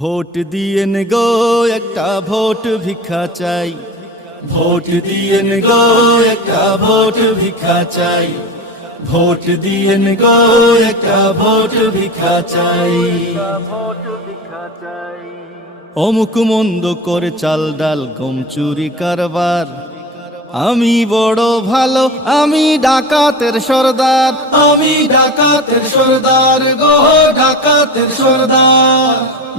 Vote দিয়েন গো একটা vote ভিক্ষা চাই, ভোট দিয়েন গো একটা ভোট ভিক্ষা চাই, ভোট দিয়েন গো একটা ভোট ভিক্ষা চাই। অমুক মন্দ করে চাল ডাল গম চুরি কারবার, আমি বড় ভালো আমি ডাকাতের সর্দার, আমি ডাকাতের সর্দার গো ডাকাতের সর্দার।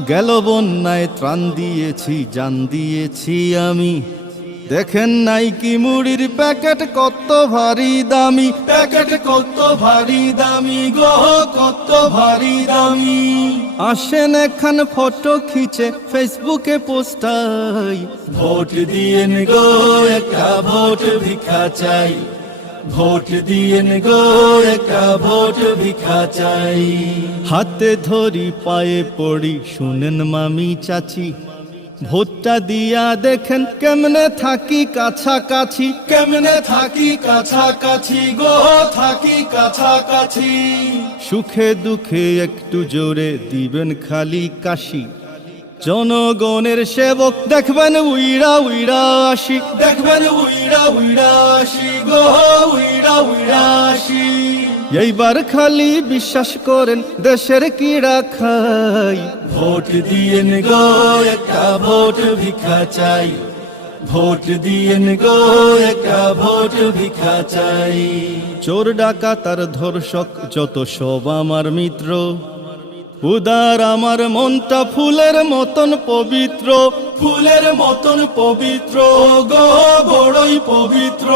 গেল বন্যায় ত্রাণ দিয়েছি জান দিয়েছি আমি, দেখেন নাই কি মুড়ির প্যাকেট কত ভারী দামি, প্যাকেট কত ভারী দামি গো কত ভারী দামি। আসেন এখান ফটো খিচে ফেসবুকে পোস্টাই, ভোট দিয়েন গো একটা ভোট ভিক্ষা চাই, ভোট দিয়েন গো একটা ভোট ভিক্ষা চাই। হাতে ধরি পায়ে পড়ি শুনেন মামি চাচি, ভোটটা দিয়া দেখেন কেমনে থাকি কাছাকাছি, কেমনে থাকি কাছাকাছি গো থাকি কাছাকাছি। সুখে দুঃখে একটু জোরে দিবেন খালি কাশি, জনগণের সেবক দেখবেন উইরা উইরা আসি, দেখবেন উইরা উইরা আসি গো উইরা উইরা আসি। এইবার খালি বিশ্বাস করেন দেশের কিরা খাই, ভোট দিয়েন গো একটা ভোট ভিক্ষা চাই, ভোট দিয়েন গো একটা ভোট ভিক্ষা চাই। চোর ডাকাত আর ধর্ষক যত সব আমার মিত্র, উদার আমার মনটা ফুলের মতন পবিত্র, ফুলের মতন পবিত্র গো বড়ই পবিত্র।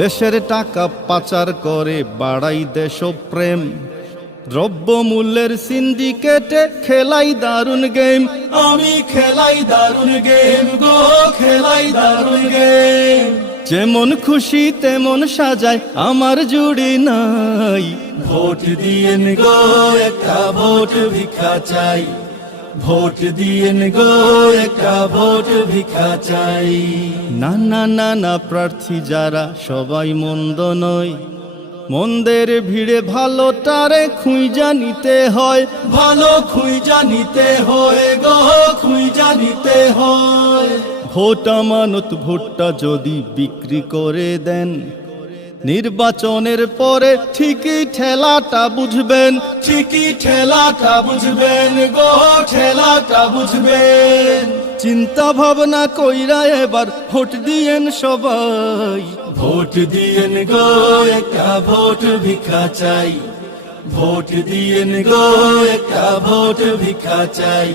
দেশের টাকা পাচার করে বাড়াই দেশপ্রেম, দ্রব্য মূল্যের সিন্ডিকেটে খেলাই দারুণ গেম, আমি খেলাই দারুণ গেম গো খেলাই দারুণ গেম। যেমন খুশি তেমন সাজায় আমার জুড়ি নাই, ভোট দিয়েন গো একটা ভোট ভিক্ষা চাই, ভোট দিয়েন গো একটা ভোট ভিক্ষা চাই। না না না না প্রার্থী যারা সবাই মন্দ নয়, মন্দের ভিড়ে ভালোটারে খুঁজা নিতে হয়, ভালো খুঁজা নিতে হয় গো খুঁজা নিতে হয়। ভোট আমানত ভোটটা যদি বিক্রি করে দেন, নির্বাচনের পরে ঠিকই ঠেলাটা বুঝবেন, ঠিকই ঠেলাটা বুঝবেন গো ঠেলাটা বুঝবেন। চিন্তা ভাবনা কইরা এবার ভোট দিয়েন সবাই, ভোট দিয়েন গো একটা ভোট ভিক্ষা চাই, ভোট দিয়েন গো একটা ভোট ভিক্ষা চাই।